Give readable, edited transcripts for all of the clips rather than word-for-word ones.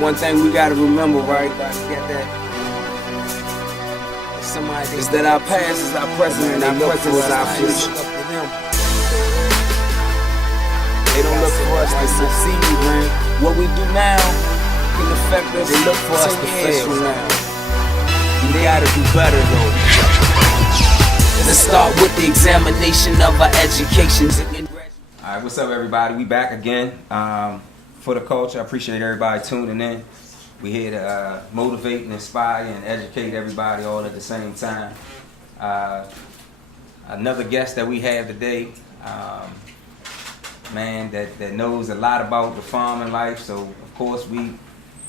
one thing we gotta remember, right? Gotta get that. Is that our past is our present and our present is our future. They don't look for us to succeed, man. What we do now can affect us. They look for us to fail now. We gotta do better though. Let's start with the examination of our education. Alright, what's up everybody? We back again for the culture. I appreciate everybody tuning in. We're here to motivate and inspire and educate everybody all at the same time. Another guest that we have today, man, that knows a lot about the farming life. So of course we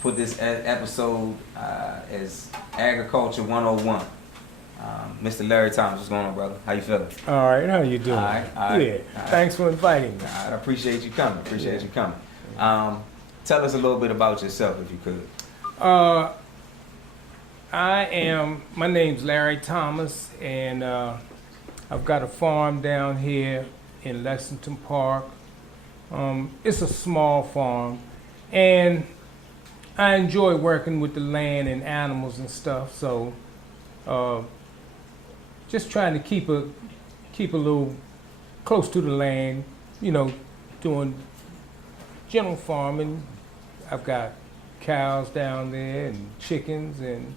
put this episode as Agriculture 101. Mr. Larry Thomas, what's going on, brother? How you feeling? All right, how you doing? All right. Yeah, thanks for inviting me. I appreciate you coming. Tell us a little bit about yourself, if you could. My name's Larry Thomas, and I've got a farm down here in Lexington Park. It's a small farm, and I enjoy working with the land and animals and stuff, so just trying to keep a little close to the land, you know, doing general farming. I've got cows down there and chickens and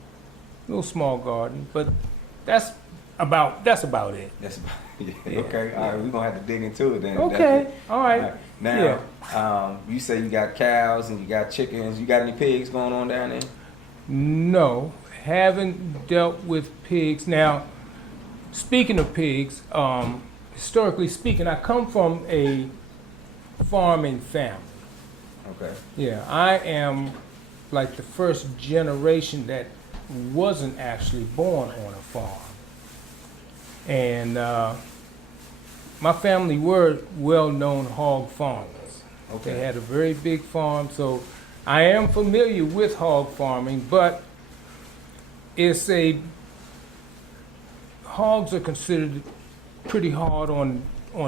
a little small garden, but that's about it. That's about yeah. Okay. All right, we're gonna have to dig into it then. Okay. All right. Now, you say you got cows and you got chickens. You got any pigs going on down there? No, haven't dealt with pigs. Now, speaking of pigs, historically speaking, I come from a farming family. Okay. Yeah, I am like the first generation that wasn't actually born on a farm. And my family were well-known hog farmers. Okay. They had a very big farm, so I am familiar with hog farming, but hogs are considered pretty hard on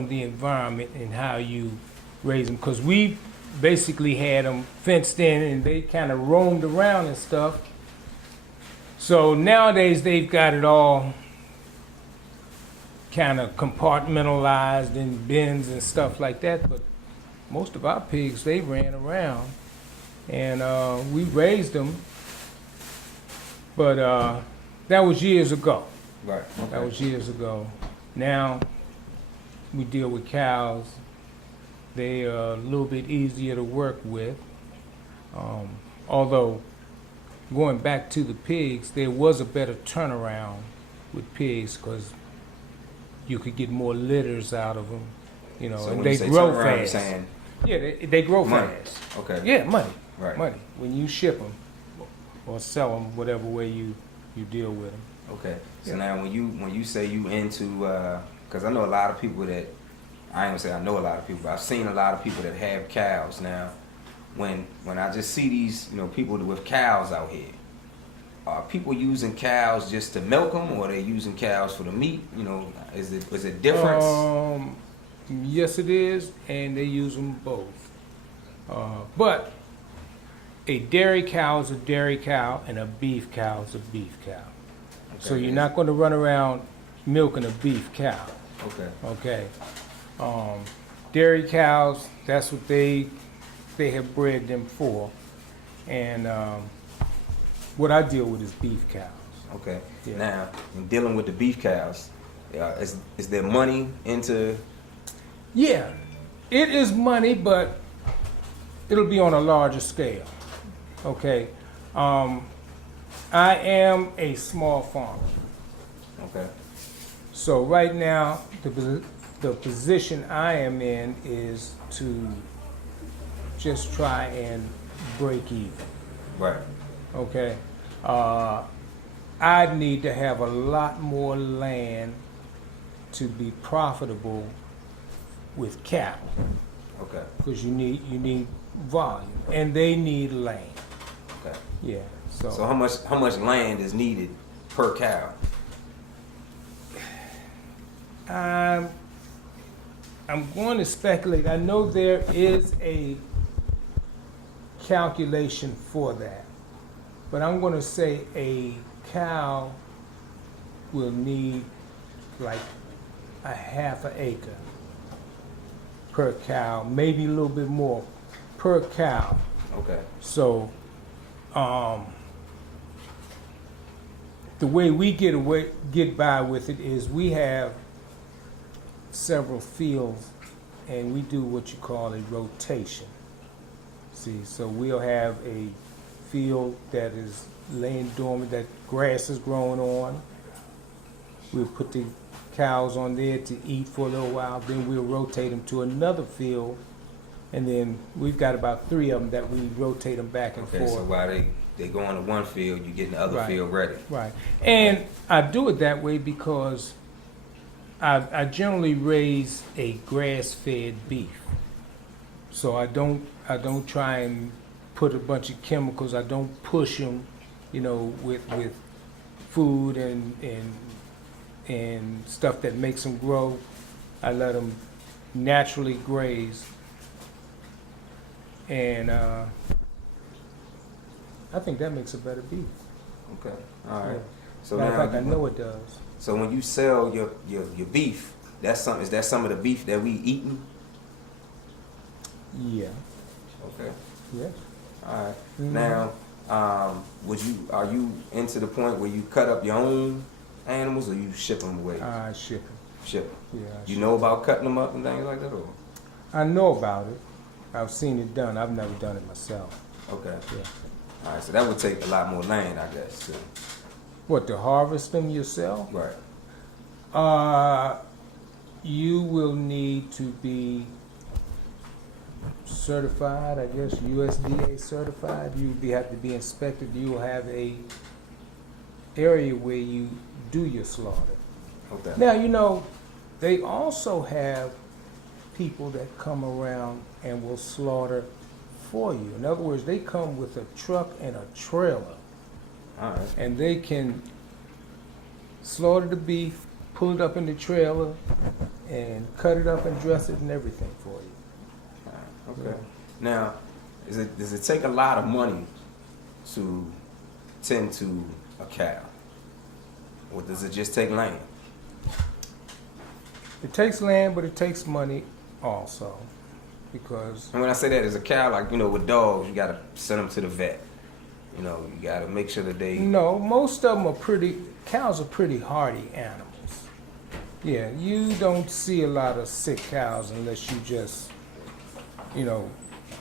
the environment and how you raise them, because we basically had them fenced in and they kind of roamed around and stuff. So nowadays they've got it all kind of compartmentalized in bins and stuff like that, but most of our pigs, they ran around, and we raised them, but that was years ago. Right. Okay. That was years ago. Now we deal with cows. They are a little bit easier to work with. Although, going back to the pigs, there was a better turnaround with pigs because you could get more litters out of them, you know, So and when they you say grow turnaround, you're fast. saying Yeah, they grow money. fast. Okay. Yeah, money. Right. Money. When you ship them or sell them, whatever way you deal with them. Okay. So Yeah. now when you say you into, because I know a lot of people that, I ain't gonna say I know a lot of people, but I've seen a lot of people that have cows. Now, when I just see these, you know, people with cows out here, are people using cows just to milk them, or are they using cows for the meat? You know, is it difference? Yes, it is, and they use them both. But a dairy cow is a dairy cow, and a beef cow is a beef cow. So you're not going to run around milking a beef cow. Okay. Okay. Dairy cows, that's what they have bred them for, and what I deal with is beef cows. Okay. Yeah. Now, in dealing with the beef cows, is there money into? Yeah, it is money, but it'll be on a larger scale. Okay. I am a small farmer. Okay. So right now, the position I am in is to just try and break even. Right. Okay. I need to have a lot more land to be profitable with cattle. Okay. Because you need volume, and they need land. Okay. Yeah. So how much land is needed per cow? I'm going to speculate. I know there is a calculation for that. But I'm going to say a cow will need like a half an acre per cow, maybe a little bit more per cow. Okay. So, the way we get by with it is we have several fields, and we do what you call a rotation. See, so we'll have a field that is laying dormant, that grass is growing on. We'll put the cows on there to eat for a little while, then we'll rotate them to another field, and then we've got about 3 of them that we rotate them back and Okay, forth. so while they go into one field, you get the other Right. field ready. Right. And I do it that way because I generally raise a grass-fed beef. So I don't try and put a bunch of chemicals. I don't push them, with food and stuff that makes them grow. I let them naturally graze. And I think that makes a better beef. Okay. All right. Yeah. So Matter of now, fact, I know it does. so when you sell your beef, is that some of the beef that we eating? Yeah. Okay. Yeah. All right. Mhm. Now, are you into the point where you cut up your own animals, or you ship them away? I ship it. Ship 'em. Yeah. I You ship know about cutting them up and things like that, or? it. I know about it. I've seen it done. I've never done it myself. Okay. Yeah. All right. So that would take a lot more land, I guess. Too. What, to harvest them yourself? Right. You will need to be certified, I guess, USDA certified. Have to be inspected. You will have a area where you do your slaughter. Okay. Now, they also have people that come around and will slaughter for you. In other words, they come with a truck and a trailer, All right. and they can slaughter the beef, pull it up in the trailer, and cut it up and dress it and everything for you. Okay. Now, does it take a lot of money to tend to a cow, or does it just take land? It takes land, but it takes money also, because And when I say that, as a cow, like with dogs, you gotta send them to the vet. You gotta make sure that they. most of them cows are pretty hardy animals. Yeah, you don't see a lot of sick cows unless you just,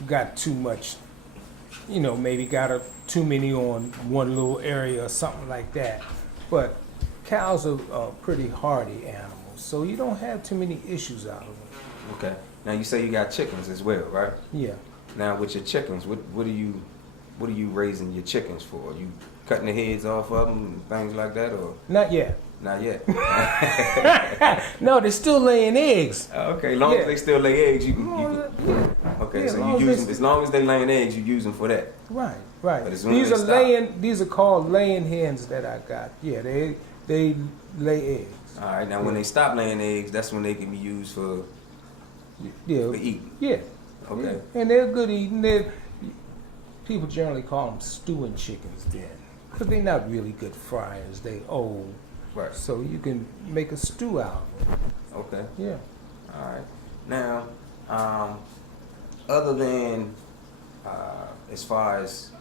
got too much, maybe got too many on one little area or something like that. But cows are pretty hardy animals, so you don't have too many issues out of them. Okay. Now you say you got chickens as well, right? Yeah. Now with your chickens, what are you raising your chickens for? You cutting the heads off of them and things like that, or Not yet. not yet? No, they're still laying eggs. Okay, as long as they still lay eggs, you can. Okay, Yeah, so as long you as use they them as long as they laying eggs, you use them for that. Right, right. But as soon as they stop- These are called laying hens that I got. Yeah, they lay eggs. All right. Now when they stop laying eggs, that's when they can be used for Yeah, eating. yeah. Okay. Yeah. And they're good eating. People generally call them stewing chickens then, because they're not really good fryers. They old, Right. so you can make a stew out of them. Okay. Yeah. All right. Now, other than as far as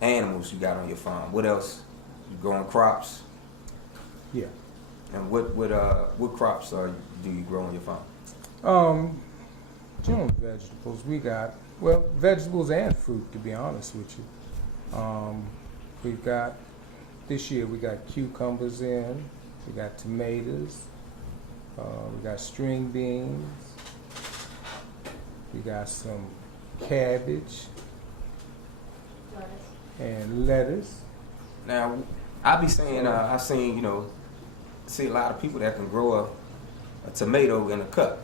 animals you got on your farm, what else? You growing crops? Yeah. And what crops do you grow on your farm? General vegetables. We got, vegetables and fruit, to be honest with you. This year we got cucumbers in, we got tomatoes, we got string beans, we got some cabbage and lettuce. Now, I be saying, I see a lot of people that can grow a tomato in a cup.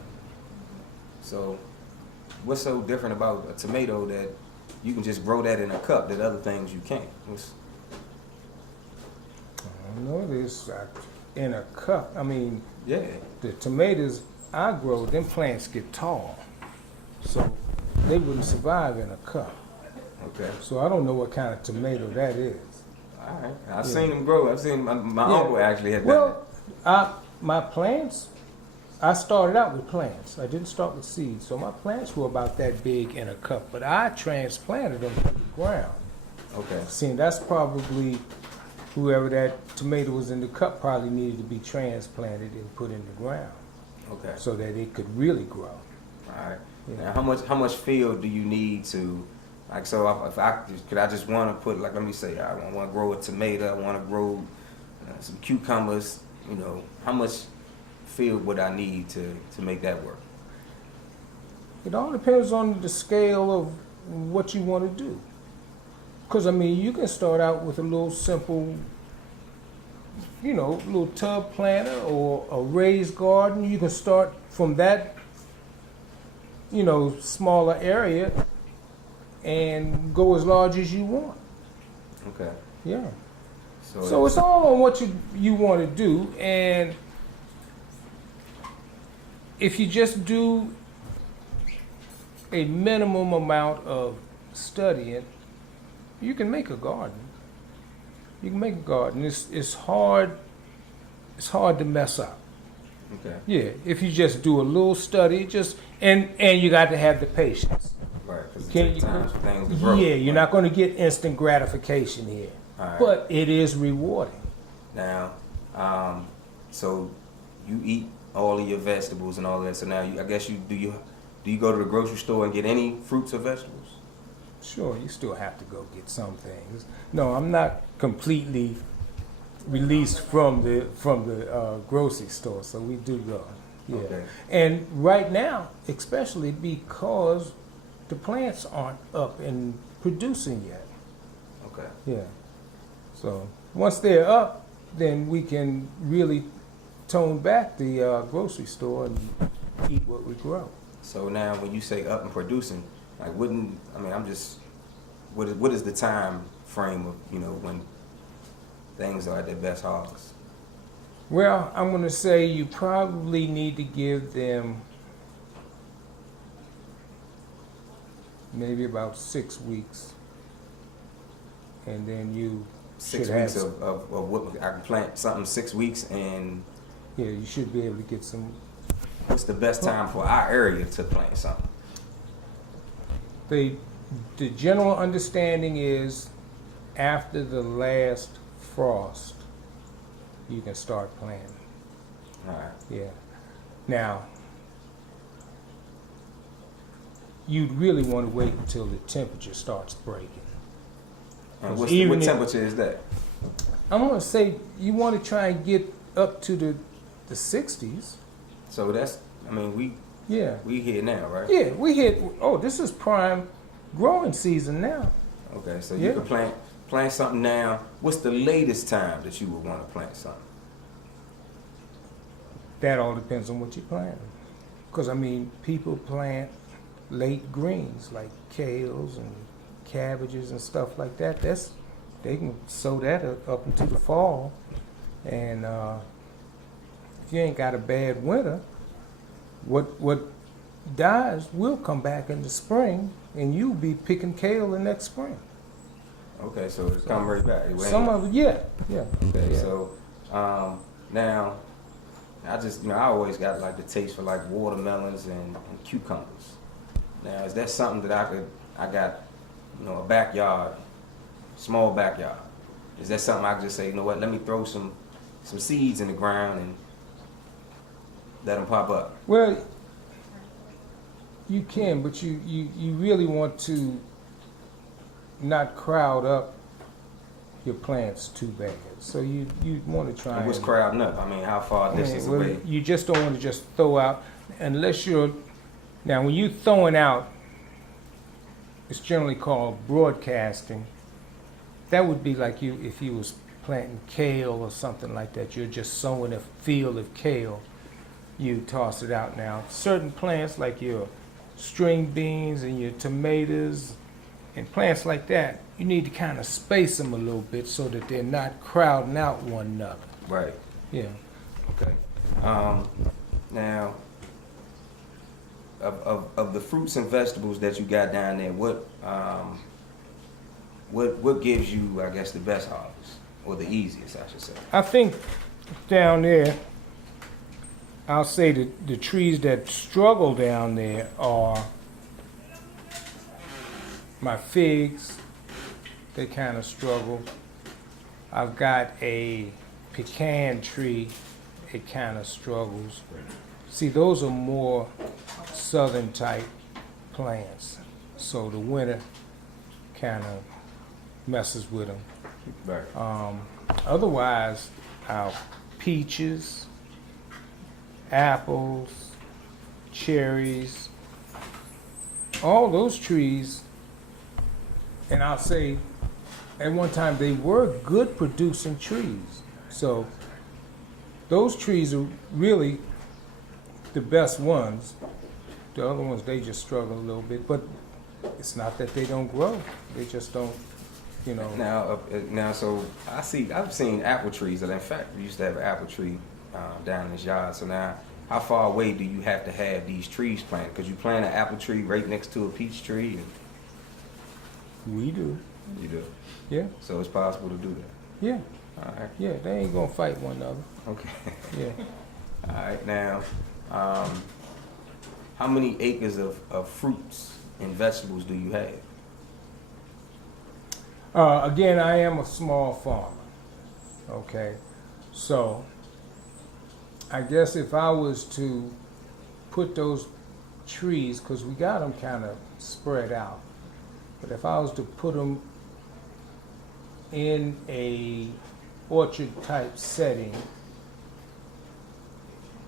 So, what's so different about a tomato that you can just grow that in a cup that other things you can't? I don't know this in a cup. I mean, Yeah. the tomatoes I grow, them plants get tall, so they wouldn't survive in a cup. Okay. So I don't know what kind of tomato that is. All right. I've seen them grow. I've seen my uncle actually had done Well, my plants, I started out with plants. I didn't start with seeds. So my plants were about that big in a cup, but I transplanted them to the ground. that. Okay. See, that's probably whoever that tomato was in the cup probably needed to be transplanted and put in the ground Okay. so that it could really grow. All right. Yeah. Now, how much field do you need to, like, so if I could, I just want to put, like, let me say, I want to grow a tomato, I want to grow some cucumbers, you know, how much field would I need to make that work? It all depends on the scale of what you want to do. Because, I mean, you can start out with a little simple, you know, little tub planter or a raised garden. You can start from that, you know, smaller area and go as large as you want. Okay. Yeah. So, So it's all on what you want to do. And if you just do a minimum amount of studying, you can make a garden. You can make a garden. It's hard. It's hard to mess up. okay. Yeah, if you just do a little study, and you got to have the patience. Right, because it Can takes you- time for things to grow. Yeah, you're not going to get instant gratification here, All right. but it is rewarding. Now, so you eat all of your vegetables and all that. So now, I guess do you go to the grocery store and get any fruits or vegetables? Sure, you still have to go get some things. No, I'm not completely released from the grocery store, so we do go. Yeah, Okay. and right now, especially because the plants aren't up and producing yet. Okay. Yeah. So once they're up, then we can really tone back the grocery store and eat what we grow. So now, when you say up and producing, like, what is the time frame of, you know, when things are at their best harvest? Well, I'm going to say you probably need to give them maybe about 6 weeks, and then you 6 should weeks have, of what I can plant something 6 weeks, and yeah, you should be able to get some. what's the best time for our area to plant something? The general understanding is after the last frost, you can start planting. All right. Yeah. Now, you'd really want to wait until the temperature starts breaking. And What what temperature is that? I'm going to say you want to try and get up to the 60s. So that's, I mean, Yeah. we here now, right? Yeah, we hit, this is prime growing season now. Okay, so Yeah. you can plant something now. What's the latest time that you would want to plant something? That all depends on what you plant. Because, I mean, people plant late greens like kales and cabbages and stuff like that. They can sow that up into the fall. And if you ain't got a bad winter, what dies will come back in the spring, and you'll be picking kale the next spring. Okay, so it's come right back. It Some of it, yeah. Okay, Yeah. so now I always got like the taste for like watermelons and cucumbers. Now, is that something that I got, you know, a backyard, small backyard? Is that something I can just say, you know what, let me throw some seeds in the ground and let them pop up? Well, you can, but you really want to not crowd up your plants too bad. So you want to try. And what's crowding up? I mean, how far distance away? You just don't want to just throw out unless you're. Now, when you're throwing out, it's generally called broadcasting. That would be like if you was planting kale or something like that. You're just sowing a field of kale. You toss it out. Now, certain plants like your string beans and your tomatoes and plants like that, you need to kind of space them a little bit so that they're not crowding out one another. Right. Yeah. Okay. Now, of the fruits and vegetables that you got down there, what gives you, I guess, the best harvest or the easiest, I should say? I think down there, I'll say that the trees that struggle down there are my figs. They kind of struggle. I've got a pecan tree. It kind of struggles. See, those are more southern type plants. So the winter kind of messes with them. Right. Otherwise, our peaches, apples, cherries, all those trees, and I'll say at one time they were good producing trees. So those trees are really the best ones. The other ones, they just struggle a little bit, but it's not that they don't grow. They just don't, you know. Now, so I've seen apple trees. And in fact, we used to have an apple tree down in this yard. So now, how far away do you have to have these trees planted? Because you plant an apple tree right next to a peach tree. And We do. you do. Yeah, So it's possible to do that. yeah, All right. yeah. They ain't gonna fight one another. Okay. Yeah. All right. Now, how many acres of fruits and vegetables do you have? Again, I am a small farmer. Okay, so I guess if I was to put those trees, because we got them kind of spread out, but if I was to put them in a orchard type setting,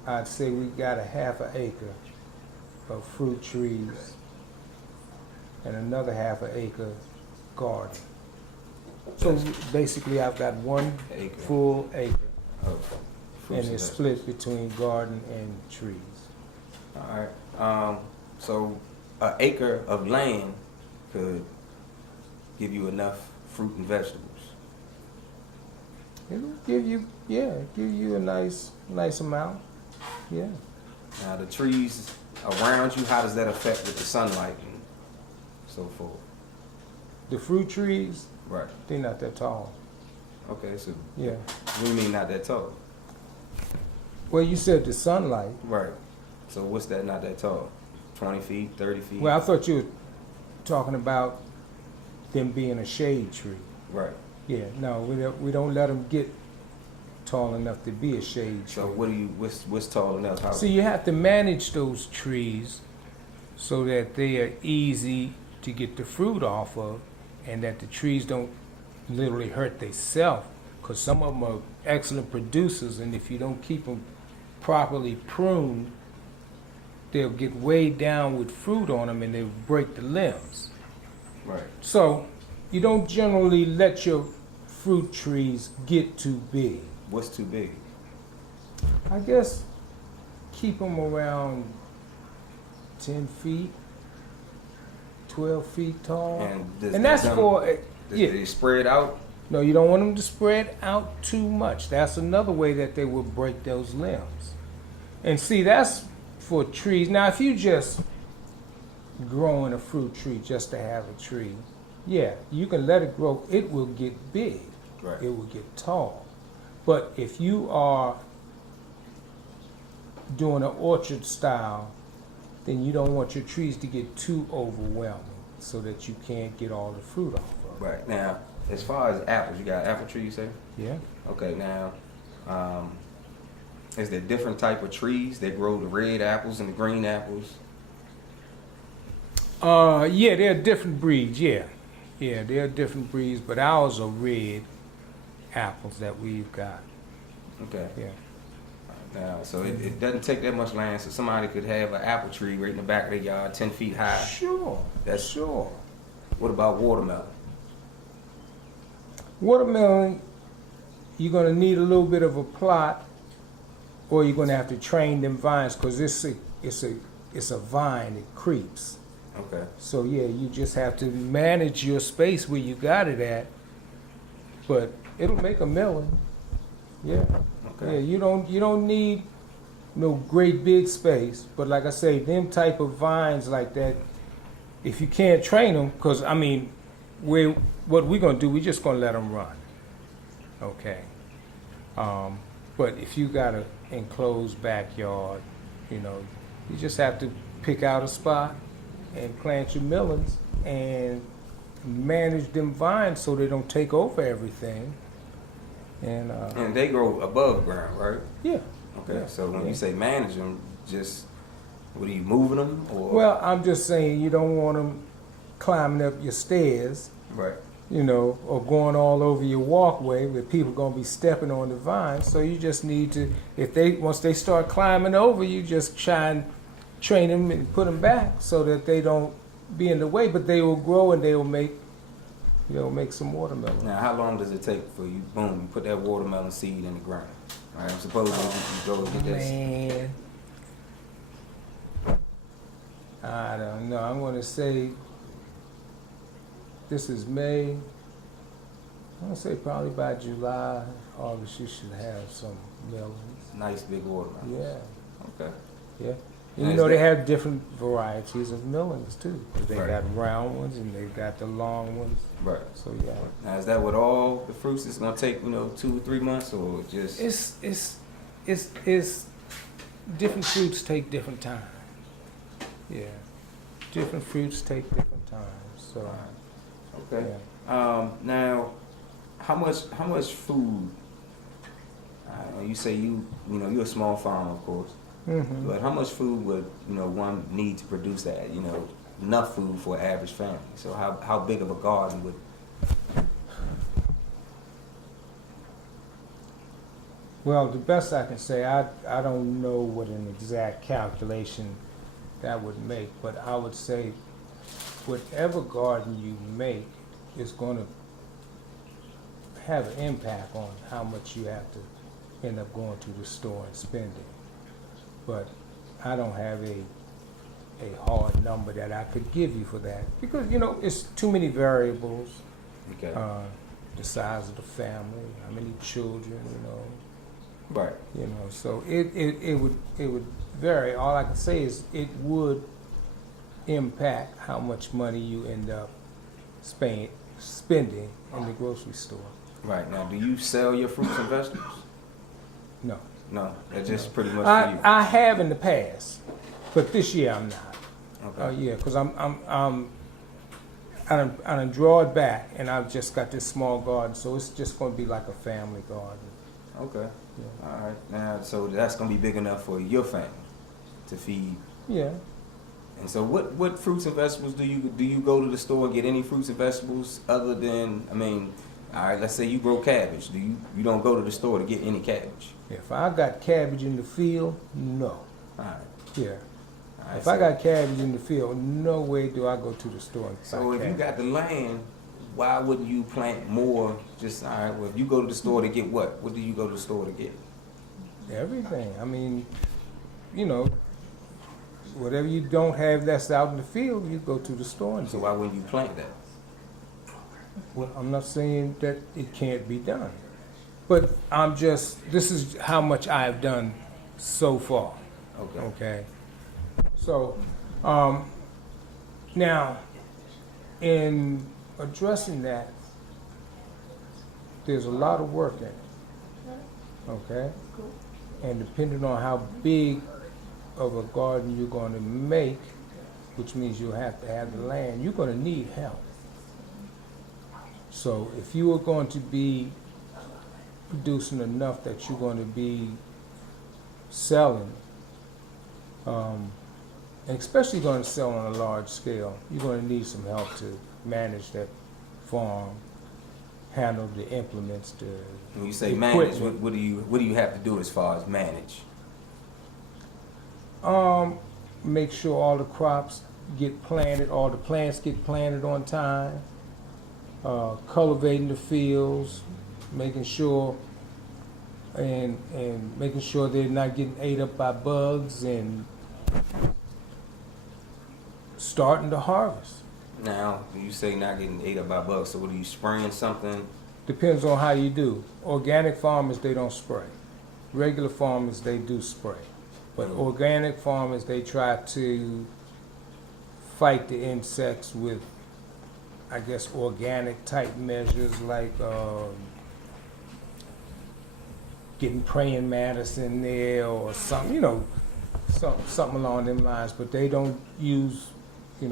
I'd say we got a half an acre of fruit trees and another half an acre garden. So basically I've got one Acre. full acre Of fruits and it's vegetables? split between garden and trees. All right. So an acre of land could give you enough fruit and vegetables. It'll give you a nice amount. Yeah. Now the trees around you, how does that affect with the sunlight and so forth? The fruit trees, Right. they're not that tall. Okay. So Yeah. what do you mean not that tall? Well, you said the sunlight. Right. So what's that not that tall? 20 feet, 30 feet? Well, I thought you were talking about them being a shade tree. Right. Yeah, no, we don't let them get tall enough to be a shade tree. So what's tall enough? How? So you have to manage those trees so that they are easy to get the fruit off of and that the trees don't literally hurt themselves, because some of them are excellent producers, and if you don't keep them properly pruned, they'll get weighed down with fruit on them and they'll break the limbs. Right. So you don't generally let your fruit trees get too big. What's too big? I guess keep them around 10 feet, 12 feet tall. And that's for, yeah. They spread out. No, you don't want them to spread out too much. That's another way that they will break those limbs. And see, that's for trees. Now, if you just growing a fruit tree just to have a tree, yeah, you can let it grow. It will get big. Right. It will get tall. But if you are doing an orchard style, then you don't want your trees to get too overwhelming so that you can't get all the fruit off of them. Right. Now, as far as apples, you got apple trees, you say? Yeah. Okay. Now, is there different type of trees that grow the red apples and the green apples? Yeah, there are different breeds, yeah. Yeah, there are different breeds, but ours are red apples that we've got. Okay. Yeah. Now, so it doesn't take that much land, so somebody could have an apple tree right in the back of their yard, 10 feet high. Sure. That's- sure. What about watermelon? Watermelon, you're gonna need a little bit of a plot, or you're gonna have to train them vines, because it's a vine, it creeps. Okay. So yeah, you just have to manage your space where you got it at, but it'll make a melon. Yeah. Okay. Yeah, you don't need no great big space, but like I say, them type of vines like that, if you can't train them, because I mean, where what we're gonna do, we're just gonna let them run. Okay. But if you got an enclosed backyard, you know, you just have to pick out a spot and plant your melons and manage them vines so they don't take over everything. And they grow above ground, right? Yeah. Okay. Yeah. So when Yeah. you say manage them, just what are you moving them or? Well, I'm just saying you don't want them climbing up your stairs, right. you know, or going all over your walkway where people gonna be stepping on the vine. So you just need to, once they start climbing over, you just try and train them and put them back so that they don't be in the way. But they will grow and they'll make some watermelon. Now, how long does it take for you? Boom, you put that watermelon seed in the ground. Right. I'm supposing you go get this. Man, I don't know. I'm gonna say this is May. I'm gonna say probably by July, August, you should have some melons. Nice big watermelon. Yeah, Okay. yeah. Now, You is know, they that- have different varieties of melons too. They Right. got round ones and they got the long ones. Right. So yeah, Now, is that what all the fruits is gonna take? 2 or 3 months, or just? it's different fruits take different time. Yeah, different fruits take different times. So Okay. yeah. Now, how much food? You say you're a small farm, of course. Mm-hmm. But how much food would one need to produce that? Enough food for an average family. So how big of a garden would? Well, the best I can say, I don't know what an exact calculation that would make, but I would say whatever garden you make is going to have an impact on how much you have to end up going to the store and spending. But I don't have a hard number that I could give you for that because it's too many variables. Okay. The size of the family, how many children, Right. So it would vary. All I can say is it would impact how much money you end up spending in the grocery store. Right. Now, do you sell your fruits and vegetables? No. No, that's just pretty much for you. I have in the past, but this year I'm not. Okay. Yeah, because I done draw it back, and I've just got this small garden, so it's just going to be like a family garden. Okay. Yeah. All right. Now, so that's gonna be big enough for your family to feed. Yeah. And so, what fruits and vegetables do you go to the store and get any fruits and vegetables other than all right, let's say you grow cabbage. You don't go to the store to get any cabbage? If I got cabbage in the field, no. All right. Yeah. All right, If so, I got cabbage in the field, no way do I go to the store and buy so if you cabbage. got the land, why wouldn't you plant more? Just all right. Well, if you go to the store to get what? What do you go to the store to get? Everything. Whatever you don't have that's out in the field, you go to the store and So get. why wouldn't you plant that? Well, I'm not saying that it can't be done, but this is how much I've done so far. Okay. Okay. So, now, in addressing that, there's a lot of work in it. Okay? And depending on how big of a garden you're going to make, which means you'll have to have the land, you're going to need help. So if you are going to be producing enough that you're going to be selling, and especially going to sell on a large scale, you're going to need some help to manage that farm, handle the implements, When you say the manage, equipment. what do you have to do as far as manage? Make sure all the crops get planted, all the plants get planted on time, cultivating the fields, making sure and making sure they're not getting ate up by bugs, and starting to harvest. Now, you say not getting ate up by bugs, so what are you spraying something? Depends on how you do. Organic farmers, they don't spray. Regular farmers, they do spray. But organic farmers, they try to fight the insects with I guess, organic type measures like getting praying mantis in there or something, something along them lines. But they don't use, And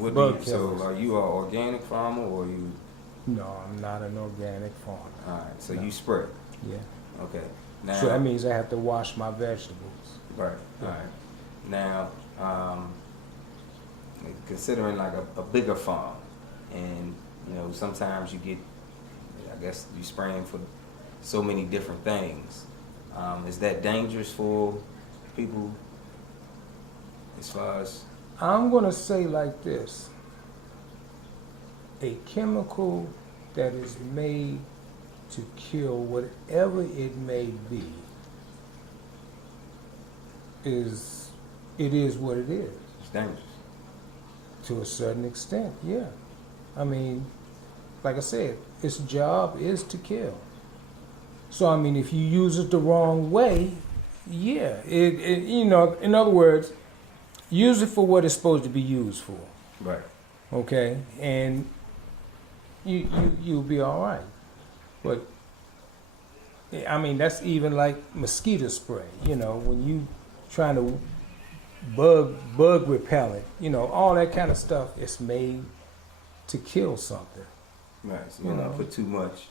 what do bug you, killers. so are you an organic farmer or you? No, I'm not an organic farmer. All right, so No. you spray. Yeah. Okay. Now, So that means I have to wash my vegetables. right. All right. Now, considering like a bigger farm, and sometimes you get, I guess you spraying for so many different things. Is that dangerous for people as far as? I'm going to say like this. A chemical that is made to kill whatever it may be it is what it is. It's dangerous. To a certain extent, yeah. I mean, like I said, its job is to kill. So, I mean, if you use it the wrong way, yeah. In other words, use it for what it's supposed to be used for. Right. Okay? And you'll be all right. But, I mean, that's even like mosquito spray, when you trying to bug repellent, all that kind of stuff is made to kill something. Right. So you don't put too much.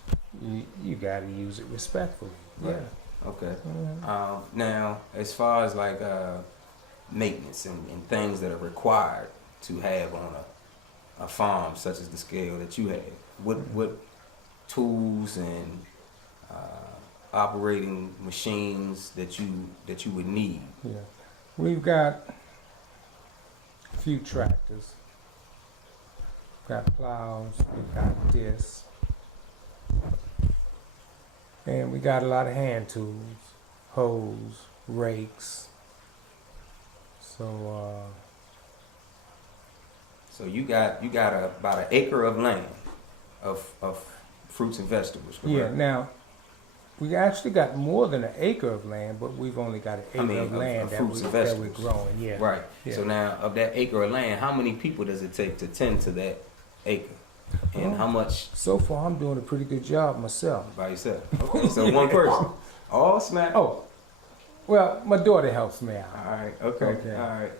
You got to use it respectfully. Right. Yeah. Okay. Mm-hmm. Now, as far as like maintenance and things that are required to have on a farm such as the scale that you have, what tools and operating machines that you would need? Yeah. We've got a few tractors. Got plows, we've got discs. And we got a lot of hand tools, hoes, rakes. So you got about an acre of land of fruits and vegetables, correct? yeah, now we actually got more than an acre of land, but we've only got an acre of land of that fruits and we're vegetables. growing. Yeah. Right. Yeah. So now, of that acre of land, how many people does it take to tend to that acre? And how much So far, I'm doing a pretty good job myself. by yourself? Okay, so one person. All smack. Oh, well, my daughter helps me out. All right. Okay. Okay. All right.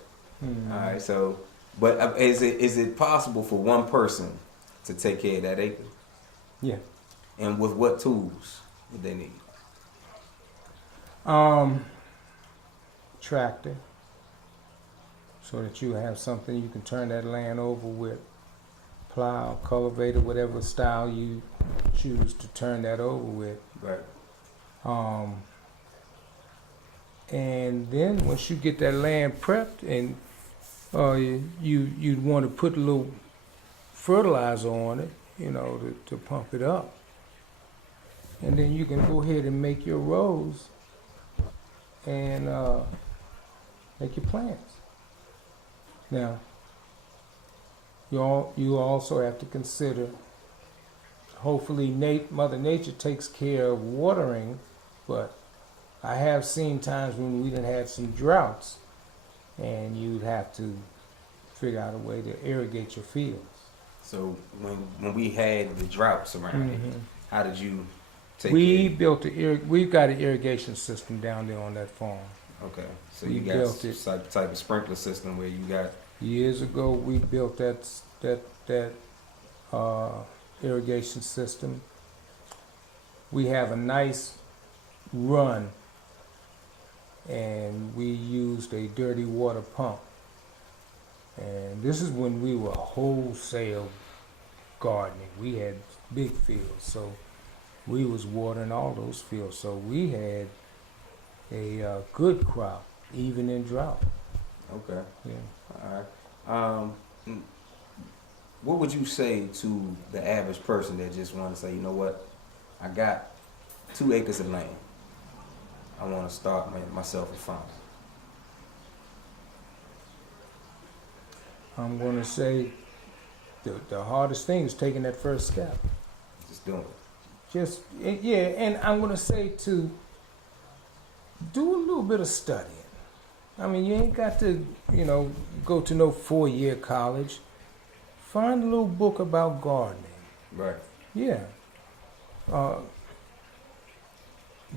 Mhm. All right. So, but is it possible for one person to take care of that acre? Yeah. And with what tools would they need? Tractor, so that you have something you can turn that land over with. Plow, cultivator, whatever style you choose to turn that over with. Right. And then once you get that land prepped, and you'd want to put a little fertilizer on it, to pump it up. And then you can go ahead and make your rows and make your plants. Now, you also have to consider, hopefully Mother Nature takes care of watering, but I have seen times when we done had some droughts and you'd have to figure out a way to irrigate your fields. So when we had the droughts around here, how did you take We've care? got an irrigation system down there on that farm. Okay. So we you got built it. some type of sprinkler system where you got. Years ago, we built that irrigation system. We have a nice run, and we used a dirty water pump. And this is when we were wholesale gardening. We had big fields, so we was watering all those fields. So we had a good crop, even in drought. Okay. Yeah. All right. What would you say to the average person that just want to say, you know what, I got 2 acres of land. I want to start myself a farm. I'm going to say the hardest thing is taking that first step. Just doing it. And I'm going to say to do a little bit of studying. I mean, you ain't got to, go to no 4-year college. find a little book about gardening. Right. Yeah.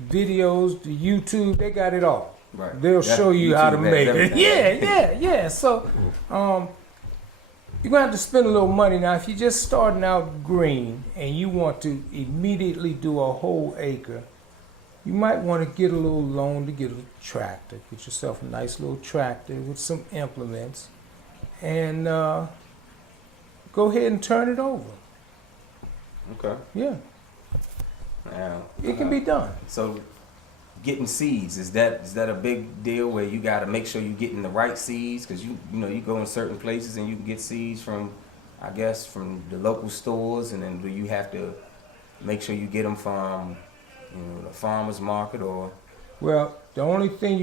Videos, the YouTube, they got it all. Right. They'll show you how to YouTube has make it. everything. Yeah. So, you're gonna have to spend a little money now. If you're just starting out green and you want to immediately do a whole acre, you might want to get a little loan to get a tractor. Get yourself a nice little tractor with some implements, and go ahead and turn it over. Okay. Yeah, Now, it can be done. So, getting seeds, is that a big deal where you got to make sure you're getting the right seeds? Because you go in certain places and you can get seeds from, I guess, from the local stores, and then do you have to make sure you get them from, the farmer's market or? Well, the only thing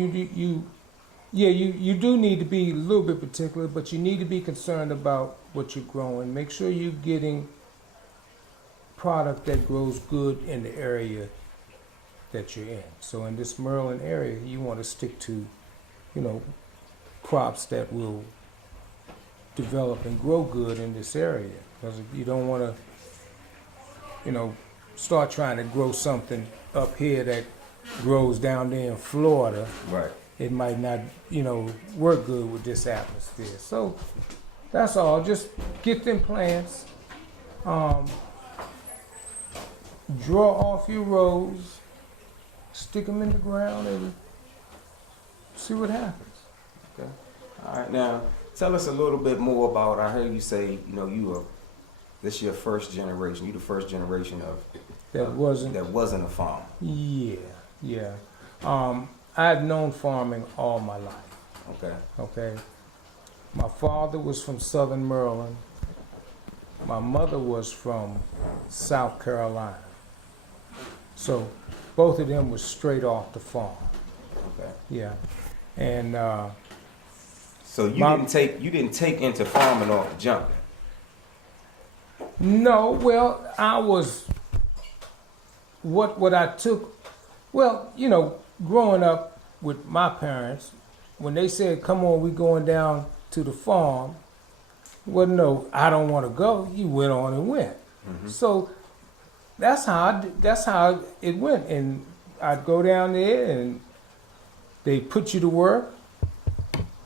you do need to be a little bit particular, but you need to be concerned about what you're growing. Make sure you're getting product that grows good in the area that you're in. So in this Maryland area, you want to stick to, crops that will develop and grow good in this area. Because you don't want to, start trying to grow something up here that grows down there in Florida. Right. It might not, work good with this atmosphere. So that's all. Just get them plants, draw off your rows, stick them in the ground, and see what happens. Okay. All right. Now, tell us a little bit more about. I heard you say, this your first generation. You the first generation of That wasn't. a farmer. Yeah. I've known farming all my life. Okay. My father was from Southern Maryland. My mother was from South Carolina. So both of them were straight off the farm. Okay. Yeah. And so you didn't take into farming off the jump. no, well, I was what I took. Well, growing up with my parents, when they said, "Come on, we going down to the farm," well, no, I don't want to go. You went on and went. Mm-hmm. So that's how it went. And I'd go down there, and they put you to work.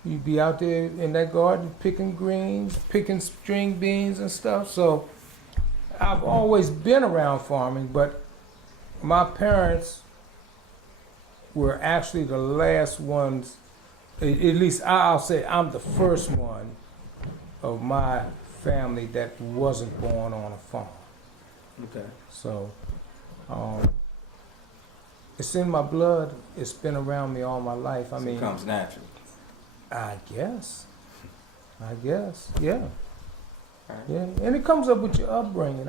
You'd be out there in that garden picking greens, picking string beans and stuff. So I've always been around farming, but my parents were actually the last ones. At least I'll say I'm the first one of my family that wasn't born on a farm. Okay. So it's in my blood. It's been around me all my life. It comes natural. I guess, yeah. Right. Yeah, and it comes up with your upbringing.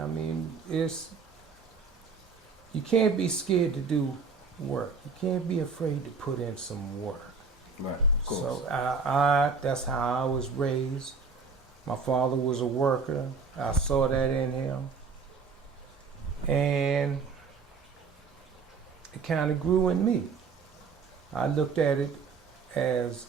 You can't be scared to do work. You can't be afraid to put in some work. Right, of course. So that's how I was raised. My father was a worker. I saw that in him. And it kind of grew in me. I looked at it as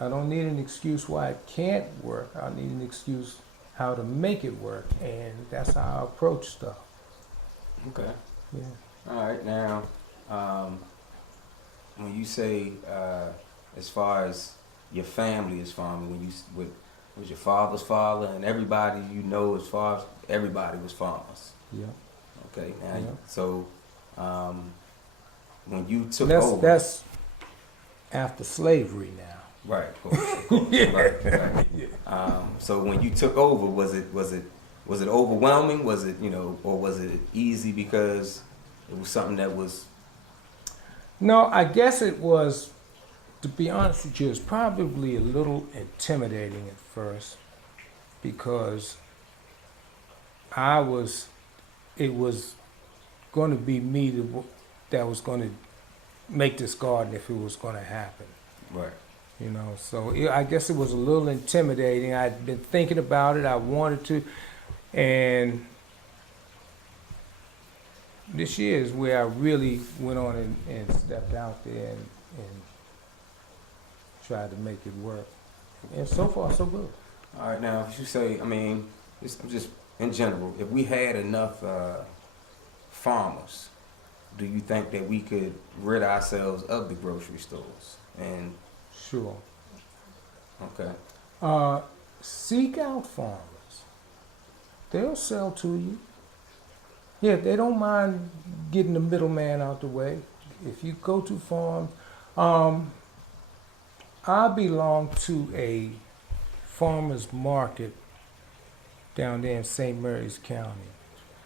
I don't need an excuse why it can't work. I need an excuse how to make it work. And that's how I approach stuff. Okay. Yeah. All right. Now, when you say as far as your family is farming, was your father's father and everybody as far as everybody was farmers? Yeah. Okay. Now, Yeah. so when you took over, that's after slavery now. right? Of course. Yeah. Right. Yeah. So when you took over, was it overwhelming? Was it or was it easy because it was something that was? No, I guess it was. To be honest with you, it was probably a little intimidating at first because it was going to be me that was going to make this garden if it was going to happen. Right. So I guess it was a little intimidating. I'd been thinking about it. I wanted to. And this year is where I really went on and stepped out there and tried to make it work. And so far, so good. All right, now, if you say, I mean, just in general, if we had enough farmers, do you think that we could rid ourselves of the grocery stores? And Sure. okay, Seek out farmers. They'll sell to you. Yeah, they don't mind getting the middleman out the way. If you go to farms, I belong to a farmers market down there in St. Mary's County.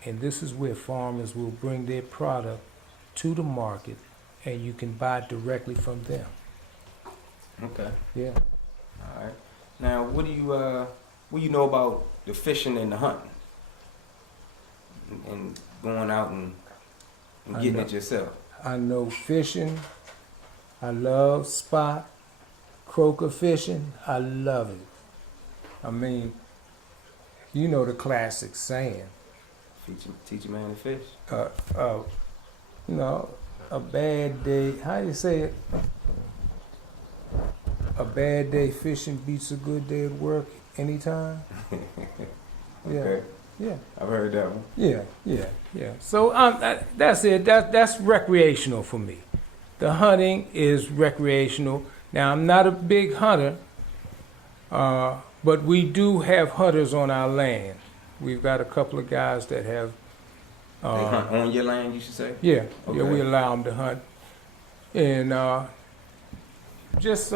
And this is where farmers will bring their product to the market and you can buy directly from them. okay, Yeah. all right. Now, what do you know about the fishing and the hunting, and going out and I getting know. it yourself? I know fishing. I love spot, croaker fishing. I love it. I mean, you know the classic saying, Teach a man to fish. you know, a bad day, how do you say it? A bad day fishing beats a good day at work anytime. Okay, Yeah. I've heard that one. Yeah. So that's it. That's recreational for me. The hunting is recreational. Now I'm not a big hunter, but we do have hunters on our land. We've got a couple of guys that have. They hunt on your land, you should say. Yeah, Okay. yeah, we allow them to hunt, and just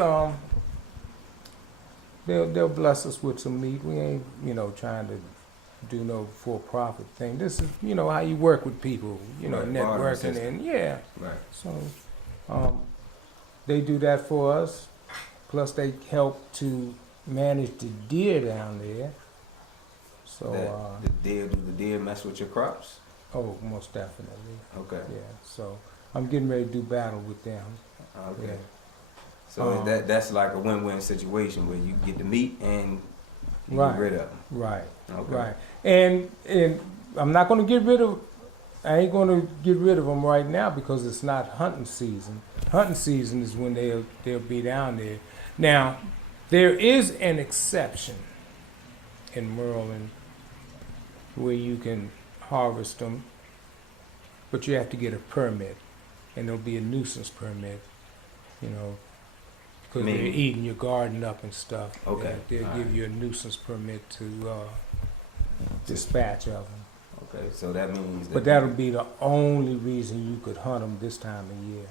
they'll bless us with some meat. We ain't trying to do no for-profit thing. This is how you work with people, Right, barter networking system. and yeah. Right. So they do that for us. Plus they help to manage the deer down there. So The deer mess with your crops? oh, most definitely. Okay. Yeah. So I'm getting ready to do battle with them. Okay. Yeah. So that's like a win-win situation where you get the meat and you Right. get rid of them. Right. Okay. Right. And I'm not going to get rid of. I ain't going to get rid of them right now because it's not hunting season. Hunting season is when they'll be down there. Now, there is an exception in Maryland where you can harvest them, but you have to get a permit, and there'll be a nuisance permit, because they're Meaning? eating your garden up and stuff. Okay. They'll All give right. you a nuisance permit to dispatch of them. Okay, so that means that. But that'll be the only reason you could hunt them this time of year,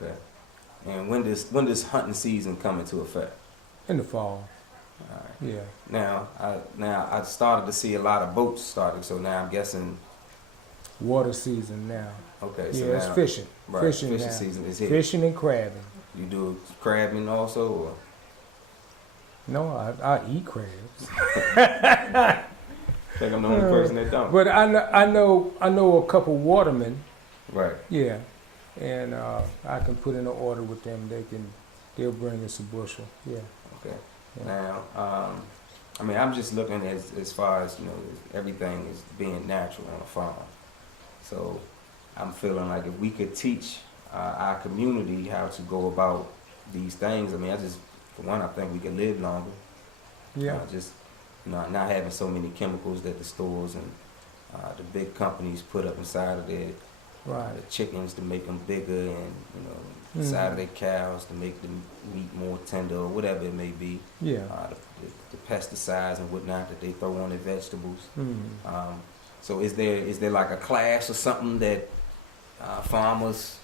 Okay. And when does hunting season come into effect? in the fall. All right. Yeah, Now I started to see a lot of boats starting, so now I'm guessing. water season now. Okay, so Yeah, it's now fishing. right, Fishing fishing now. season is here. Fishing and crabbing. You do crabbing also, or? No, I eat crabs. I think I'm the only person that don't. But I know a couple watermen. Right. Yeah, and I can put in an order with them. They'll bring us a bushel. Yeah. Okay. Yeah. Now, I mean, I'm just looking as far as everything is being natural on a farm. So I'm feeling like if we could teach our community how to go about these things, I mean, for one, I think we could live longer. Yeah. Just not having so many chemicals that the stores and the big companies put up inside of their Right. the chickens to make them bigger, and Mhm. inside of their cows to make the meat more tender or whatever it may be. Yeah. The pesticides and whatnot that they throw on their vegetables. Mm. So is there like a class or something that farmers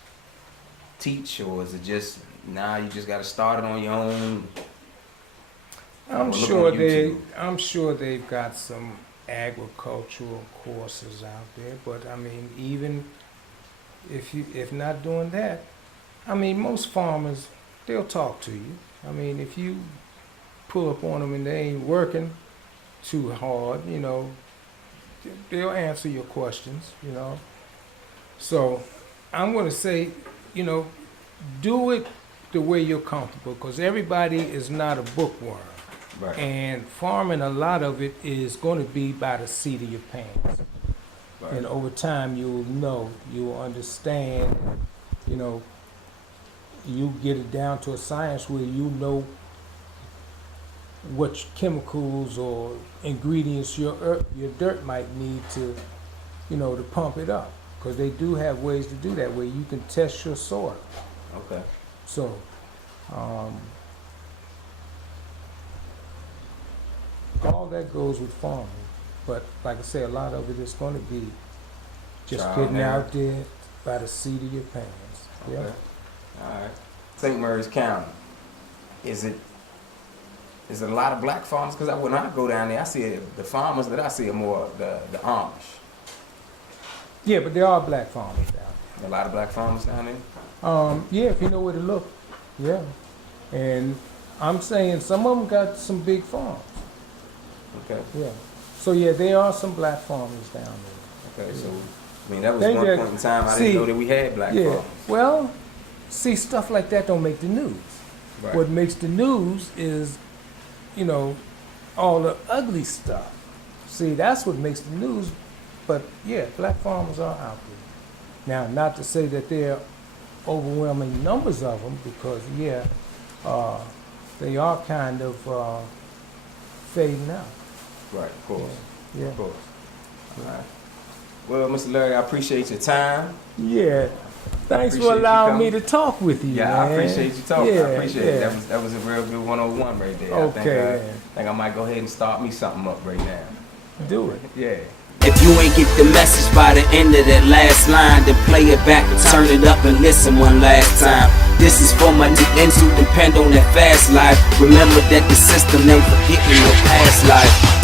teach, or is it just you just got to start it on your own? I'm Look sure on YouTube. I'm sure they've got some agricultural courses out there, but I mean, even if not doing that, I mean, most farmers, they'll talk to you. I mean, if you pull up on them and they ain't working too hard, they'll answer your questions, So I'm going to say, do it the way you're comfortable, because everybody is not a bookworm. Right. And farming, a lot of it is going to be by the seat of your pants. Right. And over time, you'll understand, you get it down to a science where what chemicals or ingredients your dirt might need to, to pump it up. Because they do have ways to do that where you can test your soil. Okay. So, all that goes with farming. But like I say, a lot of it is going to be just Trial getting and error. out there by the seat of your pants. Okay. Yeah. All right. St. Mary's County. Is it a lot of black farmers? Because when I go down there, I see the farmers that I see are more the Amish. Yeah, but there are black farmers down there. A lot of black farmers down there. Yeah, if you know where to look. Yeah. And I'm saying some of them got some big farms. Okay. Yeah. So yeah, there are some black farmers down there. Okay. So I mean, that was They one get- point in time I see, didn't know that we had black Yeah. farmers. Well, see, stuff like that don't make the news. Right. What makes the news is, all the ugly stuff. See, that's what makes the news. But yeah, black farmers are out there. Now, not to say that there are overwhelming numbers of them, because they are kind of fading out. Right. Of course. Yeah. Of course. All right. Well, Mr. Larry, I appreciate your time. Yeah. Thanks Appreciate for you allowing me coming. to talk with you. Yeah, man. I appreciate you talking. Yeah, I appreciate it. yeah. That was a real good 101 right there. Okay. I think I might go ahead and start me something up right now. Do it. Yeah. If you ain't get the message by the end of that last line, then play it back, turn it up and listen one last time. This is for my niggas who depend on that fast life. Remember that the system ain't forgetting your past life.